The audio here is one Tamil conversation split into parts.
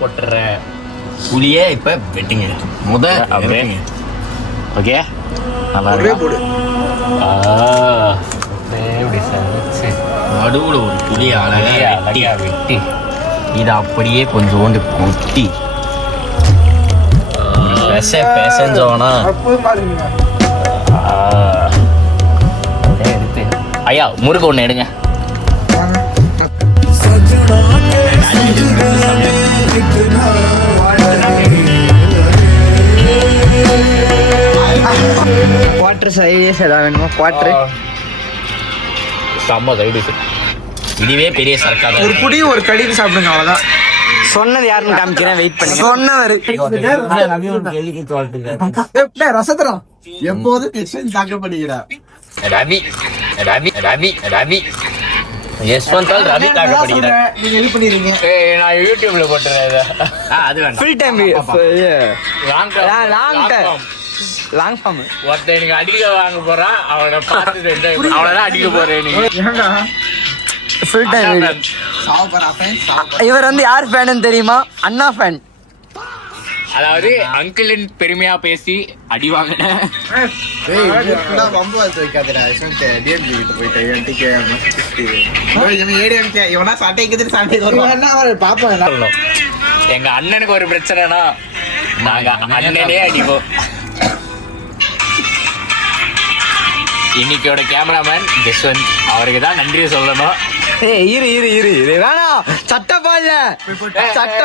போட்டுறேன் புளியே இப்ப வெட்டிங்க ஓகே நல்லா போடு. நடுவுல ஒரு புளியை அழகா வெட்டி இதை அப்படியே கொஞ்சோண்டு கொட்டி பெசஞ்சோனா எடுத்து ஐயா முறுக்கு ஒண்ணு எடுங்க. குவார்டர் சைடிஸ் ஏதாவது வேணுமா? குவார்டர் செம்ம சைடிஸ். இதுவே பெரிய சர்க்கார். ஒரு குடி ஒரு கடிக்கு சாப்பிடுங்க, அவ்வளவுதான். சொன்னது யாருன்னு காமிக்கிறேன், வெயிட் பண்ணி. சொன்னவர் ரசத்திரம் எப்போது தாக்கப்படுகிறா ரவி ரவி ரவி ரவி யஸ்வந்தால் ரவி தாக்கப்படுகிறேன். நீங்க ஹெல்ப் பண்ணிருக்கீங்க. நான் யூடியூப்ல போட்டுறேன். அது வேண்டாம். Full time long form. ஒருத்தன் எனக்கு அடிக்க வாங்க போறான், அவனை பார்த்து அவ்வளவுதான் அடிக்க போறேன். Full time. இவர் வந்து யார் ஃபேன் தெரியுமா? அண்ணா ஃபேன். அதாவது அங்கிளின் பெருமையா பேசி அடி வாங்கின எங்க அண்ணனுக்கு ஒரு பிரச்சனைனா நாங்க அண்ணனே அடிப்போம். இன்னைக்கோட கேமராமேன் ஜஸ்வந்த், அவருக்கு தான் நன்றி சொல்லணும். இரு இரு இரு இரு வேணாம், சட்டை பாடல சட்டை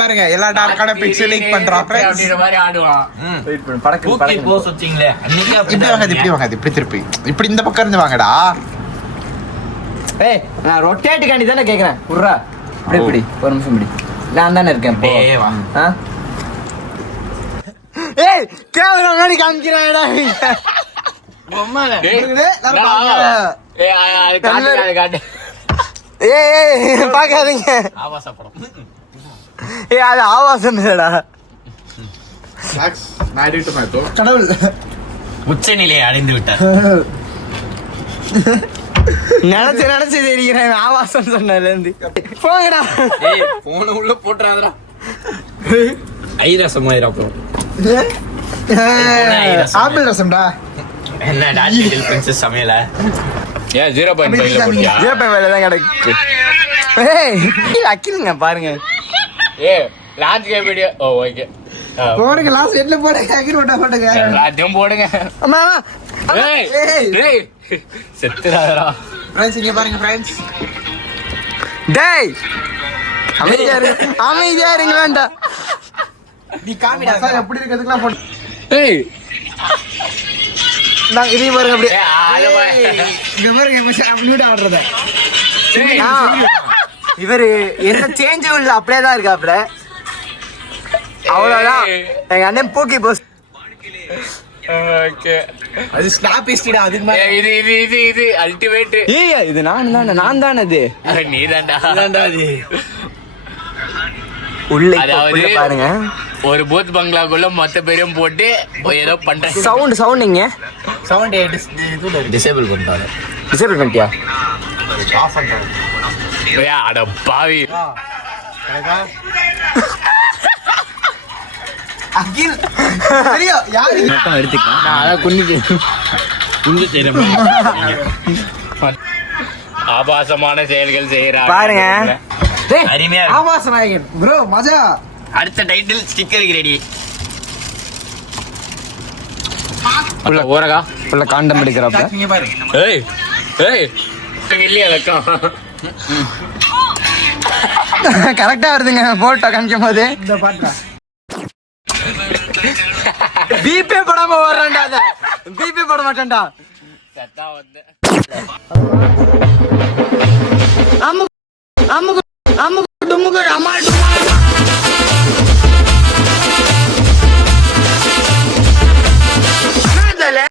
பாருங்க எல்லா டார்க்கான பிக்சல் லீக் பண்றான். இப்படி திருப்பி இப்படி இந்த பக்கம் இருந்து வாங்கடா. ஏய் நான் ரொட்டேட் காண்டி தானே கேக்குறேன். புர்ரா இப்படி இப்படி ஒரு நிமிஷம் இப்படி நான் தானே இருக்கேன். ஏய் கேமரா முன்னாடி காமிக்கிறாடா. ஏய் பாக்காதீங்க, ஏய் அது ஆவாசம் இல்லடா. கடவுள் உச்ச நிலையை அடைந்து விட்டார். நினைச்சு நினைச்சு தெரிகிறேன் ஆவாசம் சொன்னதுல இருந்து. போங்கடா போன உள்ள போட்டுறாதடா. ஐரசம் அப்புறம் ஆப்பிள் ரசம்டா. என்ன டாலிட்டில் பிரின்சஸ் சமையல ஏன் 0.5 போட்டியா? 0.5 தான் கிடக்கு. ஏய் அக்கிலுங்க பாருங்க. ஏய் லான்ச் கேம் வீடியோ. ஓ ஓகே போடுங்க, லாஸ்ட் எட்ல போடுங்க, அக்ரிமெண்ட் போடுங்க, எல்லாத்தையும் போடுங்க. அம்மா ஏய் ஏய் செத்துறாதடா. फ्रेंड्स இங்க பாருங்க फ्रेंड्स. டேய் அமைதியா இருங்க வேண்டாம். நீ காமிடா சார் எப்படி இருக்குதுக்குலாம் போடு. ஏய் நான் இதே பாருங்க அப்படியே. இங்க பாருங்க மச்சான் அப்படியே ஆடுறத. இவரு என்ன சேஞ்சும் இல்ல, அப்படியே தான் இருக்காப்ல. அவ்வளவுதான் எங்க அண்ணன் பூக்கி போஸ். ஓகே அது ஸ்னாப் ஹிஸ்டரிடா. அதுக்கு மேல இது இது இது இது அல்டிமேட். ஏய் இது நான் தானே அது. நீதான்டா அது. உள்ள அதாவது பாருங்க ஒரு பூத் பங்களாக்குள்ள மொத்த பேரும் போட்டு ஏதோ பண்றேன். சவுண்டிங்க சவுண்ட் டிசேபிள் பண்ணிட்டாங்க. டிசேபிள் பண்ணிட்டியா? ஆஃப் பண்றேன். அட பாவி. அகில் தெரியும் யாரு மட்டும் எடுத்துக்கலாம். நான் அத குஞ்சு செய்யறேன். ஆபாசமான செயல்கள் செய்யறாங்க பாருங்க. அருமையா ஆபாச நாயகன் ப்ரோ மஜா. அடுத்த டைட்டில் ஸ்டிக்கருக்கு ரெடி. ஊரகா உள்ள காண்டம் எடுக்கிறப்ப நீங்க பாருங்க. ஏய் ஏய் இல்லையா வெக்கம். கரெக்டா வருதுங்க போட்டோ காமிக்கும் போது. இந்த பாட்டா பிபே படாம வர்றேன்டா. பிபே போட மாட்டேன்டா. சத்தா வந்து அம்முக்கு டும்முக்கு அம்மா